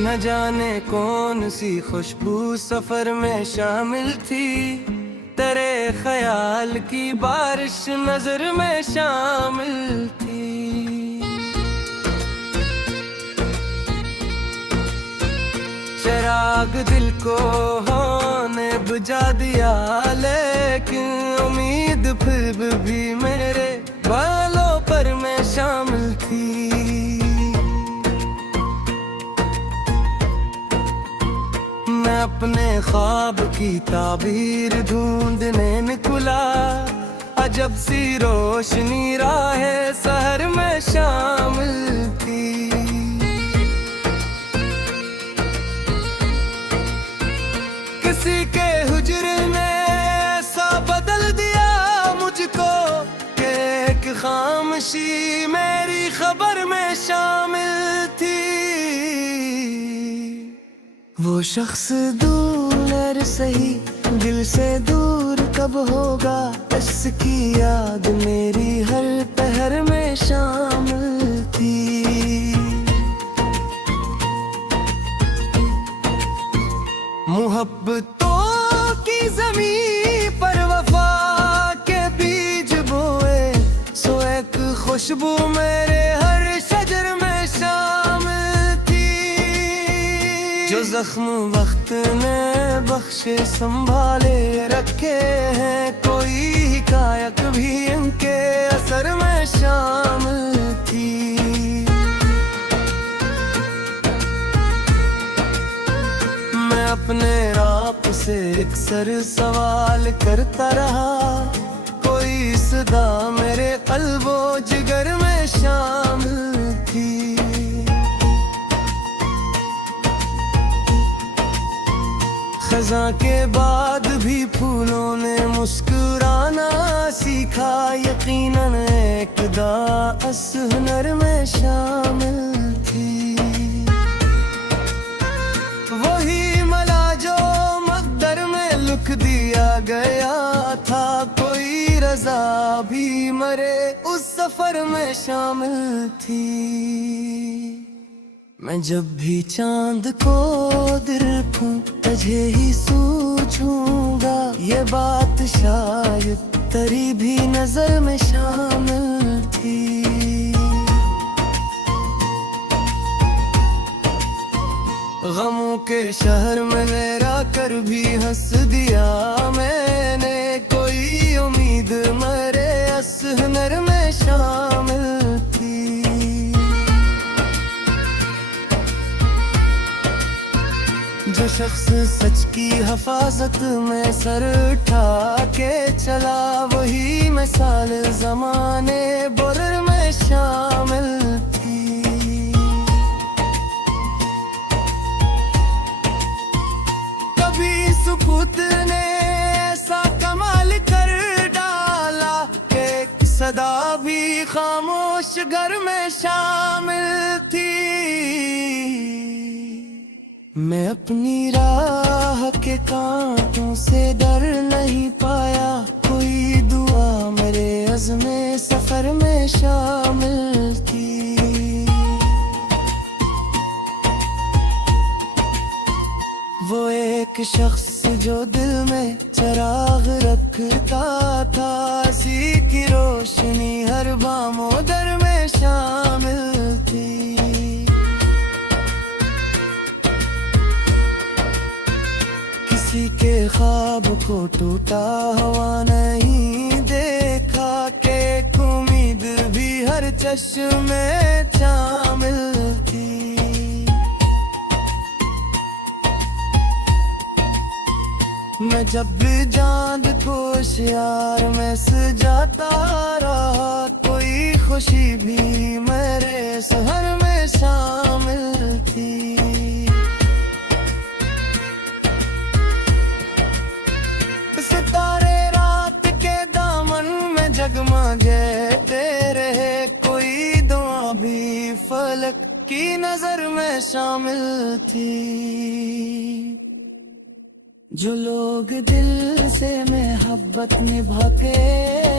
न जाने कौन सी खुशबू सफर में शामिल थी, तेरे ख्याल की बारिश नजर में शामिल थी। चिराग दिल को होने बुझा दिया, लेकिन उम्मीद फिर भी मेरे बालों पर में शामिल थी। मैं अपने ख्वाब की ताबीर ढूंढने निकला, अजब सी रोशनी राहे सहर में शामिल थी। किसी के हुजरे ने ऐसा बदल दिया मुझको कि एक खामोशी मेरी खबर में शामिल थी। वो शख्स दूर सही दिल से दूर कब होगा, इसकी याद मेरी हर पहर में शामिल थी। मोहब्बतों की ज़मीं पर वफा के बीज बोए, सो एक खुशबू मेरे हर शजर में शामिल थी। जो जख्म वक्त ने बख्शे संभाले रखे हैं, कोई हिकायत भी इनके असर में शामिल थी। मैं अपने आप से अक्सर सवाल करता रहा, कोई सदा मेरे कल्बो जिगर में शामिल थी। खज़ां के बाद भी फूलों ने मुस्कुराना सीखा, यकीनन एक दास हुनर में शामिल थी। वही मला जो मक़दर में लिख दिया गया था, कोई रज़ा भी मरे उस सफर में शामिल थी। मैं जब भी चांद को देखूं तुझे ही सोचूंगा, ये बात शायद तेरी भी नजर में शामिल थी। गमों के शहर में मेरा कर भी हंस दिया मैंने, कोई उम्मीद मेरे इस हुनर में शामिल थी। जो शख्स सच की हिफाजत में सर उठा के चला, वही मिसाल ज़माने बुर में शामिल थी। कभी सुकूत ने ऐसा कमाल कर डाला कि सदा भी खामोश घर में शामिल थी। मैं अपनी राह के कांटों से डर नहीं पाया, कोई दुआ मेरे अज़्मे सफर में शामिल थी। वो एक शख्स जो दिल में चिराग रखता था, उसी की रोशनी हर बामो दर में शामिल थी। किसी के ख्वाब को टूटा हुआ नहीं देखा, कि उम्मीद भी हर चश्मे में शामिल थी। मैं जब भी चांद को यार में सजाता रहा, कोई खुशी भी मेरे सहर में शामिल थी। सितारे रात के दामन में जगमगे तेरे, कोई दुआ भी फलक की नजर में शामिल थी। जो लोग दिल से मोहब्बत निभा के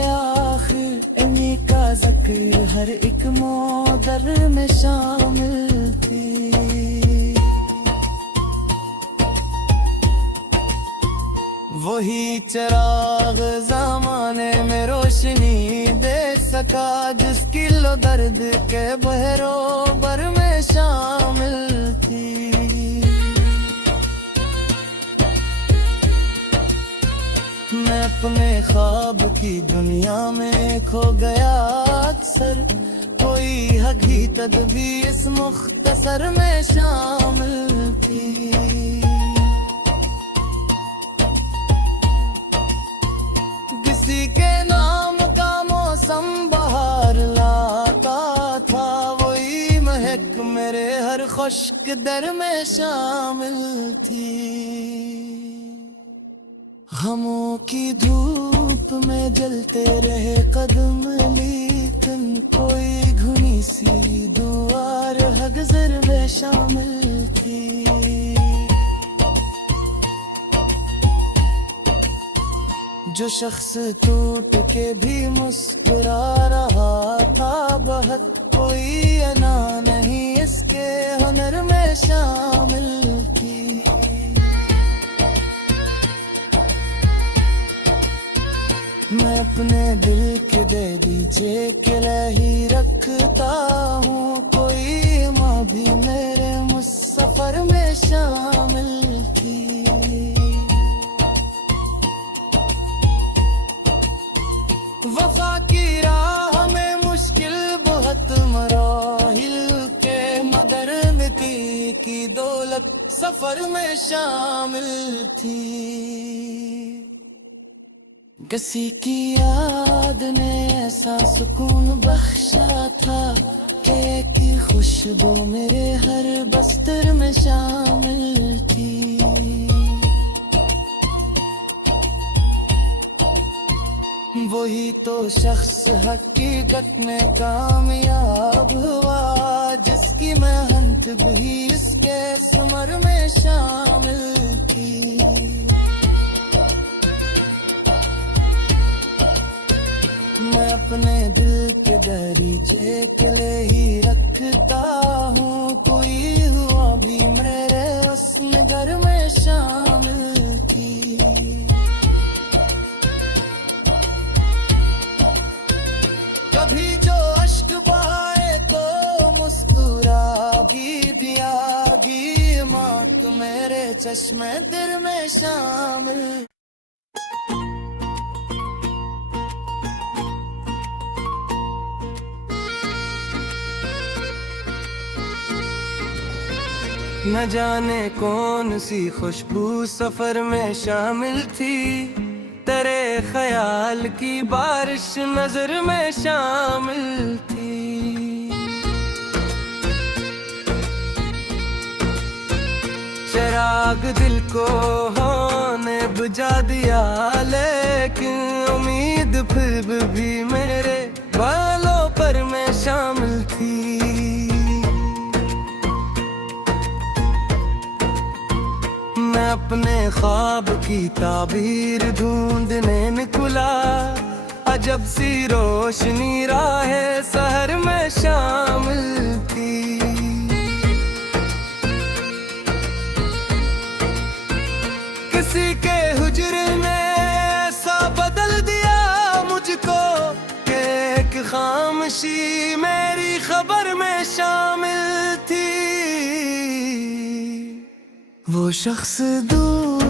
आखिर, इन्हीं का जिक्र हर एक मोदर में शामिल थी। वही चिराग ज़माने में रोशनी दे सका, जिसकी लो दर्द के बहरोबर में शामिल थी। मैं अपने ख्वाब की दुनिया में खो गया अक्सर, कोई हकीकत भी इस मुख्तसर में शामिल थी। किसी के नाम का मौसम बहार लाता था, वही महक मेरे हर खुश्क दर में शामिल थी। गमों की धूप में जलते रहे कदम, लेकिन कोई घुनी सी दुआर हगज़र में शामिल थी। जो शख्स टूट के भी मुस्कुरा रहा था, बहुत कोई अना नहीं इसके हुनर में शामिल थी। मैं अपने दिल के दे दीजिए के ही रखता हूँ, कोई माँ भी मेरे मुसफ़र में शामिल थी। वफा की राह में मुश्किल बहुत मराहिल के, मगर मिट्टी की दौलत सफर में शामिल थी। किसी की याद ने ऐसा सुकून बख्शा था कि खुशबू मेरे हर बस्तर में शामिल थी। वही तो शख्स हकीकत में कामयाब हुआ, जिसकी मेहनत भी इसके समर में शामिल थी। मैं अपने दिल के दरीचे के लिए ही रखता हूँ, कोई हुआ भी मेरे उसमें घर में शामिल थी। कभी जो अश्क बहाए तो मुस्कुरा भी दिया, माक मेरे चश्मे दिल में शामिल। न जाने कौन सी खुशबू सफर में शामिल थी, तेरे ख्याल की बारिश नजर में शामिल थी। चिराग दिल को होने बुझा दिया, लेकिन उम्मीद फिर भी मेरे बालों पर में शामिल थी। मैं अपने ख्वाब की ताबीर ढूंढने निकला, अजब सी रोशनी राहे सहर में शामिल थी। किसी के हुजरे ने ऐसा बदल दिया मुझको कि एक खामोशी मेरी खबर में शामिल थी। वो शख्स दूर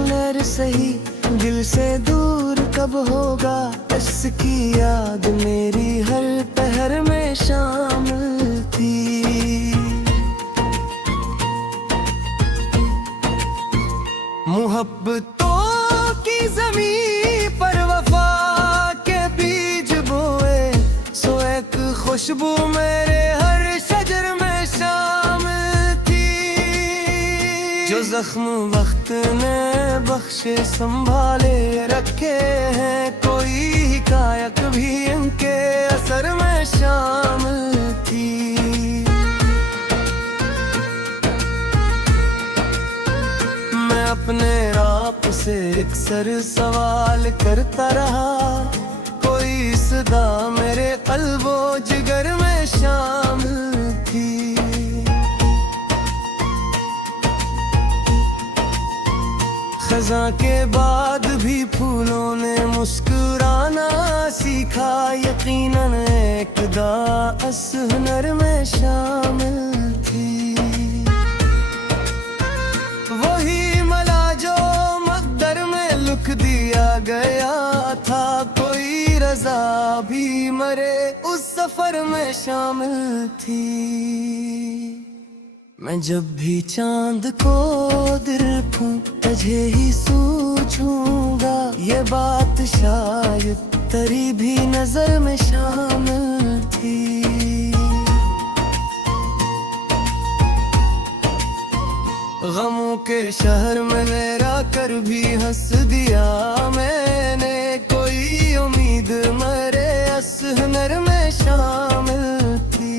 सही दिल से दूर कब होगा, इसकी याद मेरी हर पहर में शामिल थी। मोहब्बतों की ज़मीं पर वफा के बीज बोए, सो एक खुशबू मेरे हर शजर में शामिल थी। जो जख्म वक्त ने बख्शे संभाले रखे हैं, कोई हिकायत भी इनके असर में शामिल थी। मैं अपने आप से अक्सर सवाल करता रहा, कोई सदा मेरे कल्बो जिगर में शामिल थी। खज़ां के बाद भी देखा यकीनन एक दास हुनर में शामिल थी। वही मला जो मकदर में लिख दिया गया था, कोई रजा भी मरे उस सफर में शामिल थी। मैं जब भी चांद को देखूं तुझे ही सोचूंगा, ये बात शायद तेरी भी नजर में शामिल थी। गमों के शहर में मेरा कर भी हंस दिया मैंने, कोई उम्मीद मेरे अस हुनर में शामिल थी।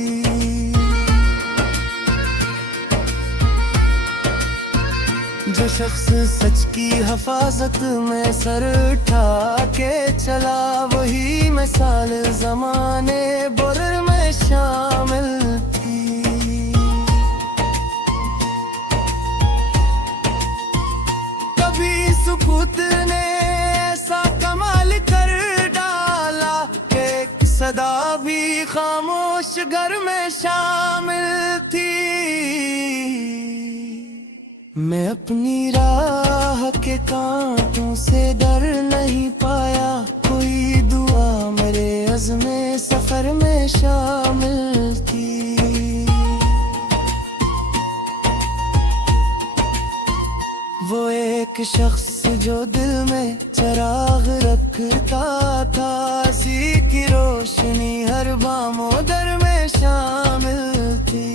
जो शख्स सच की हिफाजत में सर उठा के चला, वही मिसाल जमाने बुर में शामिल थी। कभी सुकूत ने ऐसा कमाल कर डाला कि एक सदा भी खामोश घर में शामिल थी। मैं अपनी राह के कांटों से डर नहीं पाया, कोई दुआ मेरे अज़्मे सफर में शामिल थी। वो एक शख्स जो दिल में चिराग रखता था, उसी की रोशनी हर बामो दर में शामिल थी।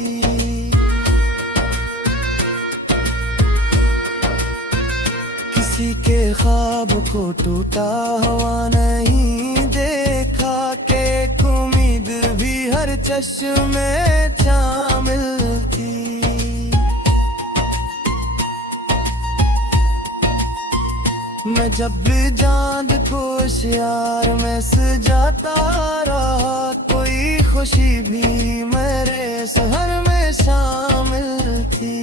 किसी के ख्वाब को टूटा हुआ नहीं देखा, कि एक उम्मीद भी हर चश्मे में शामिल थी। मैं जब भी चांद को यार में सजाता रहा, कोई खुशी भी मेरे सहर में शामिल थी।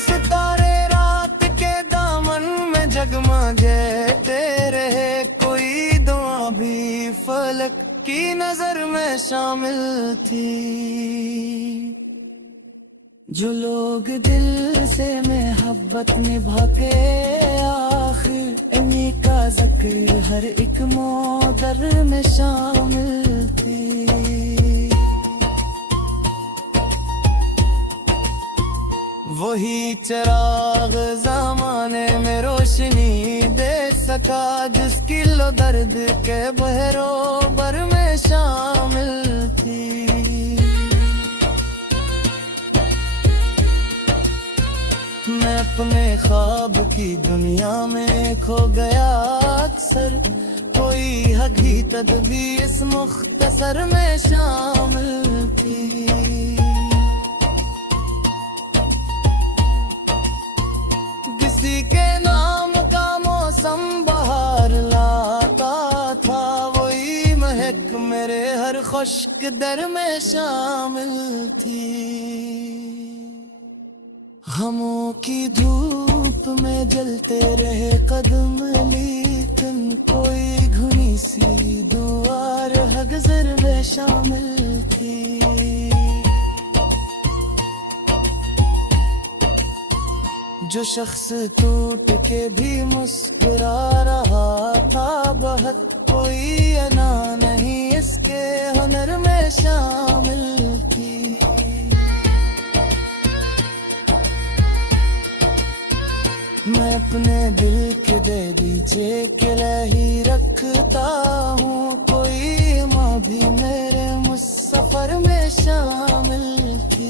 सितारे रात के दामन में जगमगाते रहे, कोई दुआ भी फलक की नजर में शामिल थी। जो लोग दिल से मोहब्बत निभा के आखिर, इन्हीं का जिक्र हर एक मोदर में शामिल थी। वही चिराग ज़माने में रोशनी दे सका, जिसकी लो दर्द के बहरोबर में शामिल थी। मैं अपने ख्वाब की दुनिया में खो गया अक्सर, कोई हकीकत भी इस मुख्तसर में शामिल थी। किसी के नाम का मौसम बहार लाता था, वही महक मेरे हर खुश्क दर में शामिल थी। गमों की धूप में जलते रहे कदम, लेकिन कोई घुनी सी दुआर हगज़र में शामिल थी। जो शख्स टूट के भी मुस्कुरा रहा था, बहुत कोई अना नहीं इसके हुनर में शामिल थी। मैं अपने दिल के दे दीजिए के ही रखता हूँ, कोई माँ भी मेरे मुसफ़र में शामिल थी।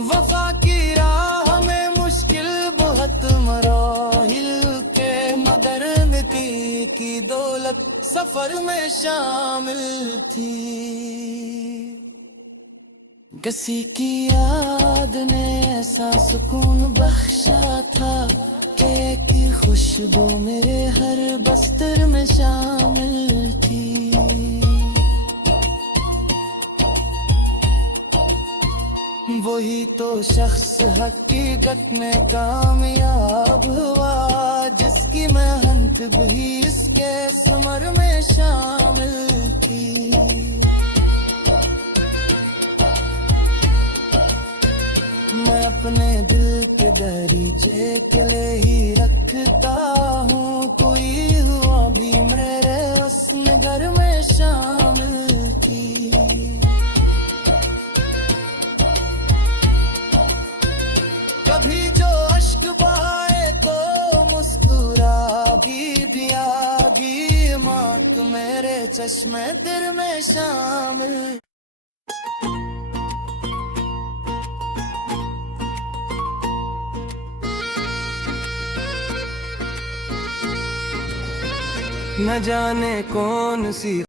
वफा की राह में मुश्किल बहुत मराहिल के, मगर नती की दौलत सफर में शामिल थी। किसी की याद ने ऐसा सुकून बख्शा था, कि खुशबू मेरे हर बस्तर में शामिल थी। वही तो शख्स हकीकत में कामयाब हुआ, जिसकी मेहनत भी इसके समर में शामिल थी। मैं अपने दिल के दरीचे किले ही रखता हूँ, कोई हुआ भी मेरे उसने घर में शामिल थी। कभी जो अश्क बहाए तो मुस्कुरा भी दिया, माँ मेरे चश्मे दिल में शामिल। न जाने कौन सी